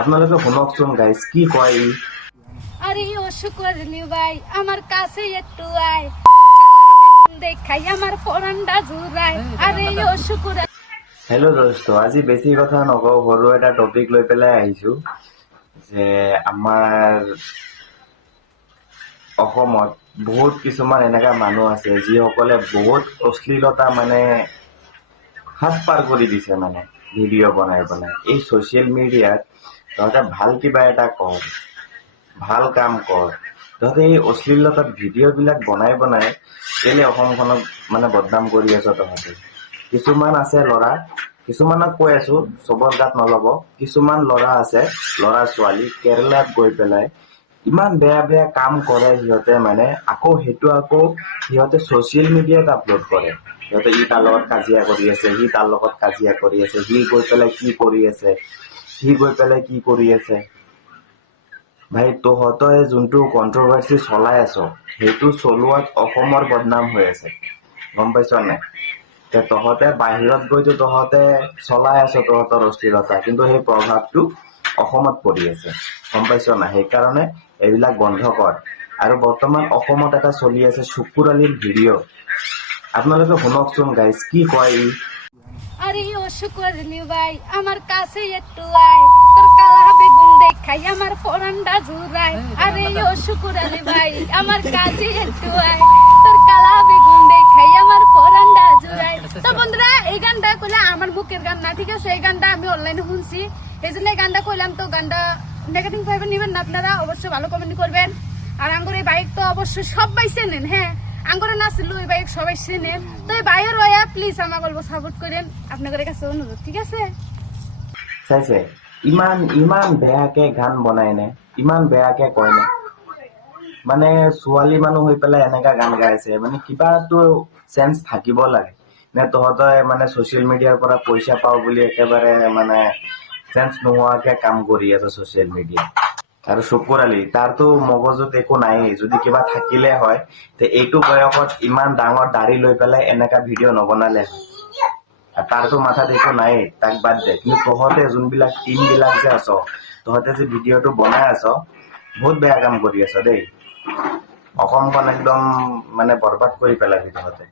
আপনালোকে শুনকচোন গাইস কি কয় ই। আরে ও শুকরলি ভাই আমার কাছে একটু আয় দেখাই আমার পরান্ডা জুরাই আরে ও শুকুর হেল্ল' দোস্ত, আজি বেছি কথা নকওঁ, সৰু এটা টপিক লৈ পেলাই আহিছো যে আমাৰ অসমত বহুত কিছুমান এনেকা মানুহ আছে যিসকলে বহুত অশ্লীলতা মানে হাত পাৰ কৰি দিছে, মানে ভিডিঅ' বনাই বনাই এই ছ'চিয়েল মিডিয়াত। তহঁতে ভাল কিবা এটা কৰ, ভাল কাম কৰ, তহঁতে এই অশ্লীলতাত ভিডিঅ'বিলাক বনাই বনাই কেলে অসমখনক মানে বদনাম কৰি আছ তহঁতে। কিছুমান আছে ল'ৰা, কিছুমানক কৈ আছো, চবৰ গাত নল'ব। কিছুমান ল'ৰা আছে, ল'ৰা ছোৱালী কেৰেলাত গৈ পেলাই ইমান বেয়া বেয়া কাম কৰে সিহঁতে, মানে আকৌ সিহঁতে ছ'চিয়েল মিডিয়াত আপলোড কৰে। সিহঁতে ই তাৰ লগত কাজিয়া কৰি আছে, সি তাৰ লগত কাজিয়া কৰি আছে, সি গৈ পেলাই কি কৰি আছে, সি গৈ পেলাই কি কৰি আছে। ভাই তহঁতে যোনটো কন্ট্ৰভাৰ্চি চলাই আছ, সেইটো চলোৱাত অসমৰ বদনাম হৈ আছে, গম পাইছ নাই? তহঁতে বাহিৰত গৈতো তহঁতে চলাই আছ তহঁতৰ অশ্লীলতা, কিন্তু সেই প্ৰভাৱটো অসমত পৰি আছে, গম পাইছ নাই? সেইকাৰণে এইবিলাক বন্ধ কৰ। আৰু বৰ্তমান অসমত এটা চলি আছে শুকুৰ আলীৰ ভিডিঅ'। আপোনালোকে শুনকচোন গাইস কি কয় ই। আরে ও শুকরলি ভাই আমার কাছে একটু আয় তোর কালা বেগুন দেখাই আমার পরান্ডা জুরাই আরে ও শুকরলি ভাই আমার কাছে একটু আয় তোর কালা বেগুন দেখাই আমার পরান্ডা জুরাই। তো বন্ধুরা এই গানটা কইলে আমার বুকের গান না, ঠিক আছে? এই গানটা আমি অনলাইনে শুনছি, এই জন্য এই গানটা কইলাম। তো গানটা নেগেটিভ ভাবে নিবেন না আপনারা, অবশ্যই ভালো কমেন্ট করবেন। আর আঙ্গুর এই বাইক তো অবশ্যই সবাই চেনেন, হ্যাঁ আঙ্গুরে না ছিল এই বাইক সবাই চেনেন। তো এই বাইয়ের ওয়া প্লিজ আমার গল্প সাপোর্ট করেন, আপনাদের কাছে অনুরোধ, ঠিক আছে? চাইছে ইমান ইমান বেয়াকে গান বনাই নে, ইমান বেয়াকে কয় নে, মানে ছোৱালী মানুহ হৈ পেলাই এনেকা গান গাইছে, মানে কিবাটো চেন্স থাকিব লাগে নে? তহঁতে মানে ছ'চিয়েল মিডিয়াৰ পৰা পইচা পাওঁ বুলি একেবাৰে মানে চেন্স নোহোৱাকে কাম কৰি আছে ছ'চিয়েল মিডিয়াত। আৰু শুকুৰ আলী তাৰতো মগজুত একো নায়েই, যদি কিবা থাকিলে হয় তে এইটো বয়সত ইমান ডাঙৰ দাঢ়ি লৈ পেলাই এনেকা ভিডিঅ' নবনালে হয়। আৰু তাৰতো মাথাত একো নায়েই, তাক বাদ দে। কিন্তু তহঁতে যোনবিলাক টিমবিলাক যে আছ, তহঁতে যে ভিডিঅ'টো বনাই আছ, বহুত বেয়া কাম কৰি আছ দেই। অসমখন একদম মানে বৰবাদ কৰি পেলাবি তহঁতে।